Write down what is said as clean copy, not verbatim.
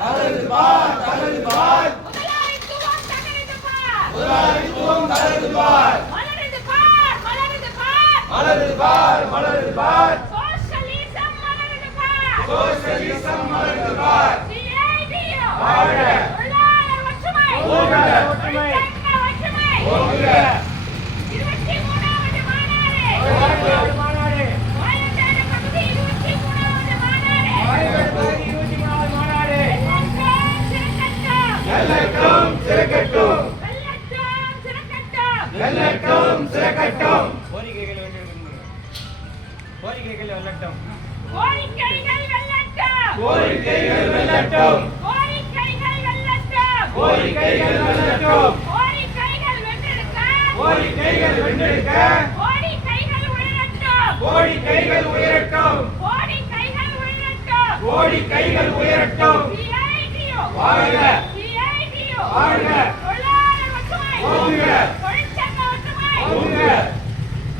தகர்ந்து பார் தகர்ந்து பார் முதலாளித்துவம் தகர்ந்து பார் மலருது பார் மலருது பார் மலருது பார் மலருது பார் சோஷலிசம் மலருது பார் சோஷலிசம் மலருது பார் சிஐடியு வாழ்க தொழிலாளர் ஒற்றுமை ஓங்குக தொழிற்சங்க ஒற்றுமை ஓங்குக 23வது மாநாடு மாநாடு வாழைச்சாறு பகுதி 23வது மாநாடு வாழைப்பகுதி 23வது மாநாடு வெல்லட்டும் சிறக்கட்டும் வெல்லட்டும் சிறக்கட்டும் வெல்லட்டும் வெல்லட்டும் சிறக்கட்டும் சிறக்கட்டும் கோரிக்கைகள் வெல்லட்டும் கோரிக்கைகள் வெல்லட்டும் கோரிக்கைகள் வெல்லட்டும் கோரிக்கைகள் வெல்லட்டும் கோரிக்கைகள் வெல்லட்டும் கோரிக்கைகள் வென்றெடுக்க கோரிக்கைகள் வென்றெடுக்க கோரிக்கைகள் உயரட்டும் கோரிக்கைகள் உயரட்டும் கோரிக்கைகள் உயரட்டும் கோரிக்கைகள் உயரட்டும் சிஐடியு வாழ்க சிஐடியு வாழ்க தொழிலாளர் ஒற்றுமை ஓங்குக தொழிற்சங்க ஒற்றுமை ஓங்குக